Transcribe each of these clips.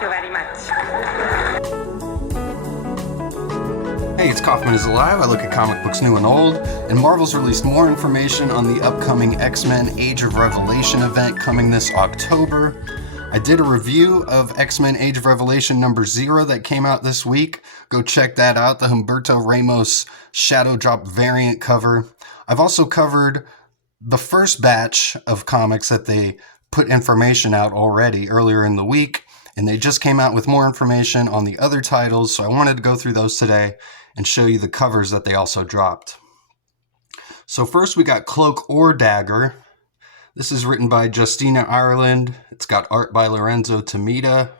Thank you very much. Hey, it's Kaufman is Alive. I look at comic books new and old, and Marvel's released more information on the upcoming X-Men Age of Revelation event coming this October. I did a review of X-Men Age of Revelation number 0 that came out this week. Go check that out, the Humberto Ramos Shadow Drop variant cover. I've also covered the first batch of comics that they put information out already earlier in the week, and they just came out with more information on the other titles, so I wanted to go through those today and show you the covers that they also dropped. So first we got Cloak or Dagger. This is written by Justina Ireland. It's got art by Lorenzo Tomita.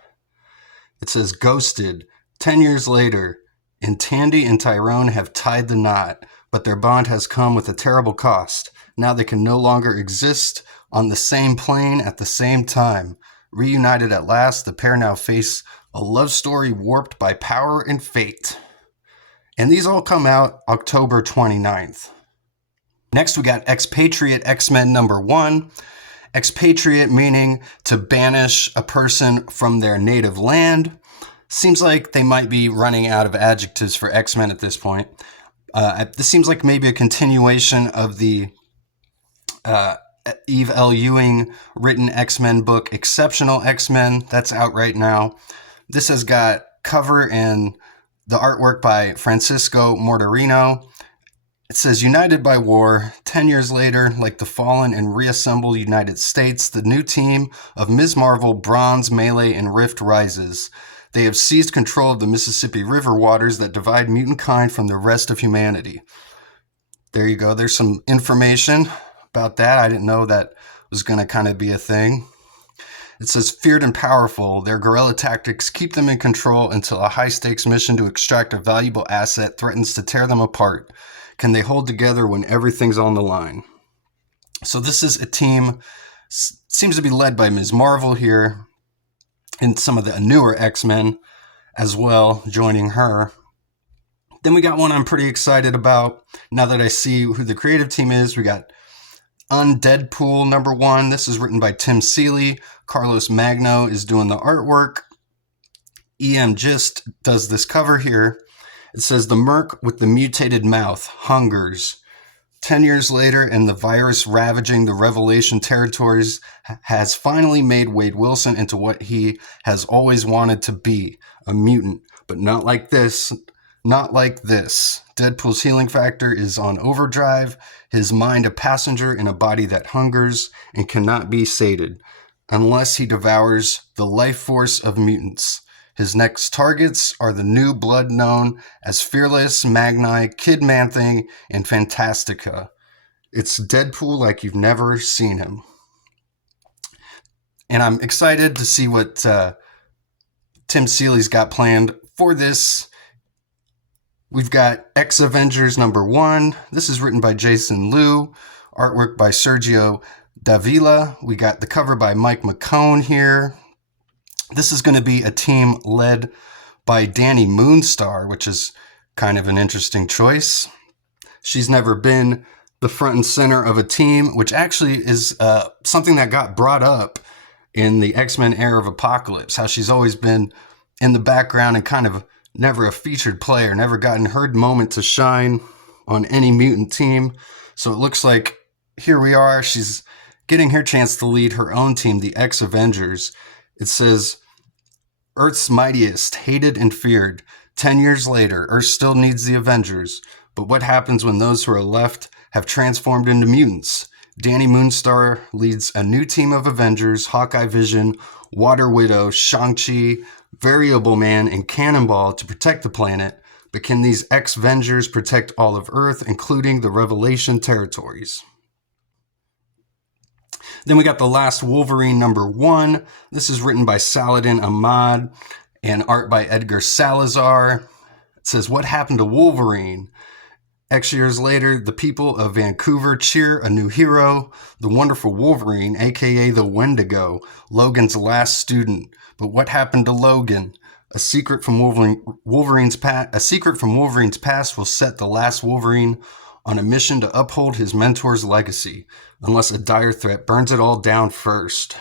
It says, Ghosted. 10 years later, and Tandy and Tyrone have tied the knot, but their bond has come with a terrible cost. Now they can no longer exist on the same plane at the same time. Reunited at last, the pair now face a love story warped by power and fate. And these all come out October 29th. Next, we got Expatriate X-Men number 1. Expatriate meaning to banish a person from their native land. Seems like they might be running out of adjectives for X-Men at this point. This seems like maybe a continuation of the Eve L. Ewing written X-Men book, Exceptional X-Men. That's out right now. This has got cover and the artwork by Francisco Mortarino. It says, United by war, 10 years later, like the fallen and reassembled United States, the new team of Ms. Marvel, Bronze, Melee, and Rift rises. They have seized control of the Mississippi River waters that divide mutant kind from the rest of humanity. There you go. There's some information about that. I didn't know that was going to kind of be a thing. It says, feared and powerful, their guerrilla tactics keep them in control until a high-stakes mission to extract a valuable asset threatens to tear them apart. Can they hold together when everything's on the line? So this is a team, seems to be led by Ms. Marvel here, and some of the newer X-Men as well, joining her. Then we got one I'm pretty excited about. Now that I see who the creative team is, we got Undeadpool number 1. This is written by Tim Seeley. Carlos Magno is doing the artwork. EM Gist does this cover here. It says, the merc with the mutated mouth hungers. 10 years later, and the virus ravaging the Revelation territories has finally made Wade Wilson into what he has always wanted to be, a mutant. But not like this. Not like this. Deadpool's healing factor is on overdrive, his mind a passenger in a body that hungers and cannot be sated, unless he devours the life force of mutants. His next targets are the new blood known as Fearless, Magni, Kid Man-Thing, and Fantastica. It's Deadpool like you've never seen him. And I'm excited to see what Tim Seeley's got planned for this. We've got Avengers number 1. This is written by Jason Liu, artwork by Sergio Davila. We got the cover by Mike McCone here. This is going to be a team led by Danny Moonstar, which is kind of an interesting choice. She's never been the front and center of a team, which actually is something that got brought up in the X-Men Era of Apocalypse, how she's always been in the background and kind of never a featured player, never gotten her moment to shine on any mutant team. So it looks like here we are. She's getting her chance to lead her own team, the X-Avengers. It says, Earth's mightiest, hated and feared. 10 years later, Earth still needs the Avengers. But what happens when those who are left have transformed into mutants? Danny Moonstar leads a new team of Avengers, Hawkeye, Vision, Water Widow, Shang-Chi, Variable Man, and Cannonball to protect the planet. But can these X-Vengers protect all of Earth, including the Revelation territories? Then we got the Last Wolverine number 1. This is written by Saladin Ahmad and art by Edgar Salazar. It says, what happened to Wolverine? X years later, the people of Vancouver cheer a new hero, the wonderful Wolverine, aka the Wendigo, Logan's last student. But what happened to Logan? A secret from Wolverine's past will set the Last Wolverine on a mission to uphold his mentor's legacy, unless a dire threat burns it all down first.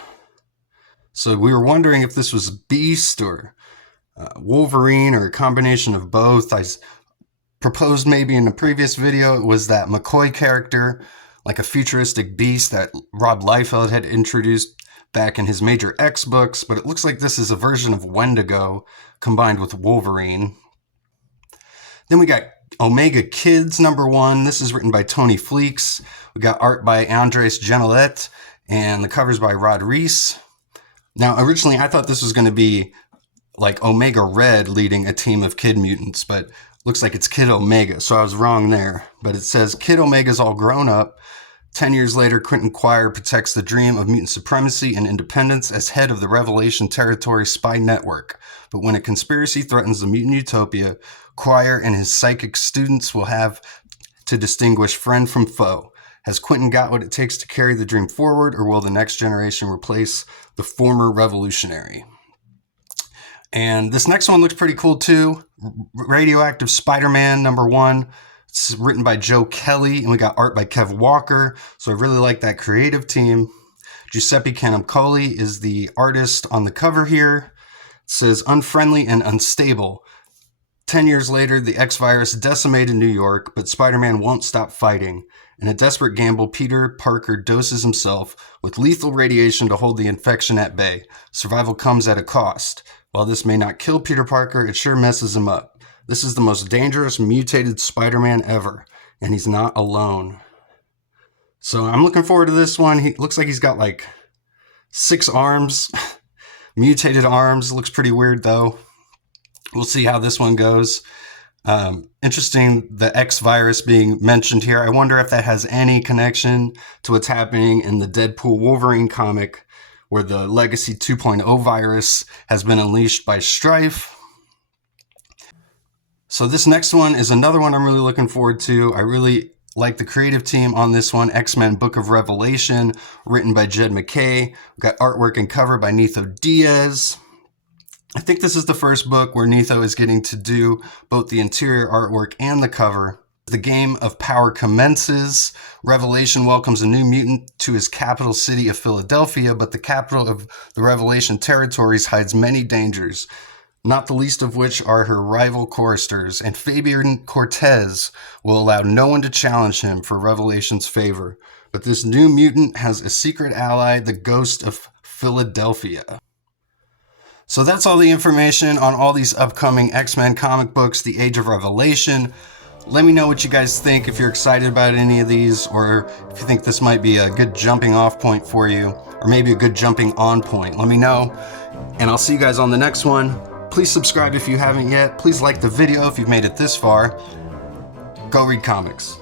So we were wondering if this was Beast or Wolverine or a combination of both. I proposed maybe in the previous video it was that McCoy character, like a futuristic beast that Rob Liefeld had introduced back in his Major X books, but it looks like this is a version of Wendigo combined with Wolverine. Then we got Omega Kids #1. This is written by Tony Fleeks. We got art by Andres Genolet, and the cover's by Rod Reese. Now, originally I thought this was going to be like Omega Red leading a team of Kid mutants, but looks like it's Kid Omega, so I was wrong there. But it says Kid Omega's all grown up. 10 years later, Quentin Quire protects the dream of mutant supremacy and independence as head of the Revelation Territory spy network. But when a conspiracy threatens the mutant utopia, Quire and his psychic students will have to distinguish friend from foe. Has Quentin got what it takes to carry the dream forward, or will the next generation replace the former revolutionary? And this next one looks pretty cool too. Radioactive SpiderMan #1. It's written by Joe Kelly, and we got art by Kev Walker. So I really like that creative team. Giuseppe Camuncoli is the artist on the cover here. It says, unfriendly and unstable. 10 years later, the X-Virus decimated New York, but Spider-Man won't stop fighting. In a desperate gamble, Peter Parker doses himself with lethal radiation to hold the infection at bay. Survival comes at a cost. While this may not kill Peter Parker, it sure messes him up. This is the most dangerous mutated Spider-Man ever, and he's not alone. So I'm looking forward to this one. He looks like he's got like 6 arms, mutated arms. Looks pretty weird though. We'll see how this one goes. Interesting, the X-Virus being mentioned here. I wonder if that has any connection to what's happening in the Deadpool Wolverine comic, where the Legacy 2.0 virus has been unleashed by Strife. So this next one is another one I'm really looking forward to. I really like the creative team on this one. X-Men Book of Revelation, written by Jed McKay. We've got artwork and cover by Nitho Diaz. I think this is the first book where Nitho is getting to do both the interior artwork and the cover. The game of power commences. Revelation welcomes a new mutant to his capital city of Philadelphia, but the capital of the Revelation territories hides many dangers, not the least of which are her rival choristers, and Fabian Cortez will allow no one to challenge him for Revelation's favor. But this new mutant has a secret ally, the Ghost of Philadelphia. So that's all the information on all these upcoming X-Men comic books, The Age of Revelation. Let me know what you guys think, if you're excited about any of these, or if you think this might be a good jumping off point for you, or maybe a good jumping on point. Let me know, and I'll see you guys on the next one. Please subscribe if you haven't yet. Please like the video if you've made it this far. Go read comics.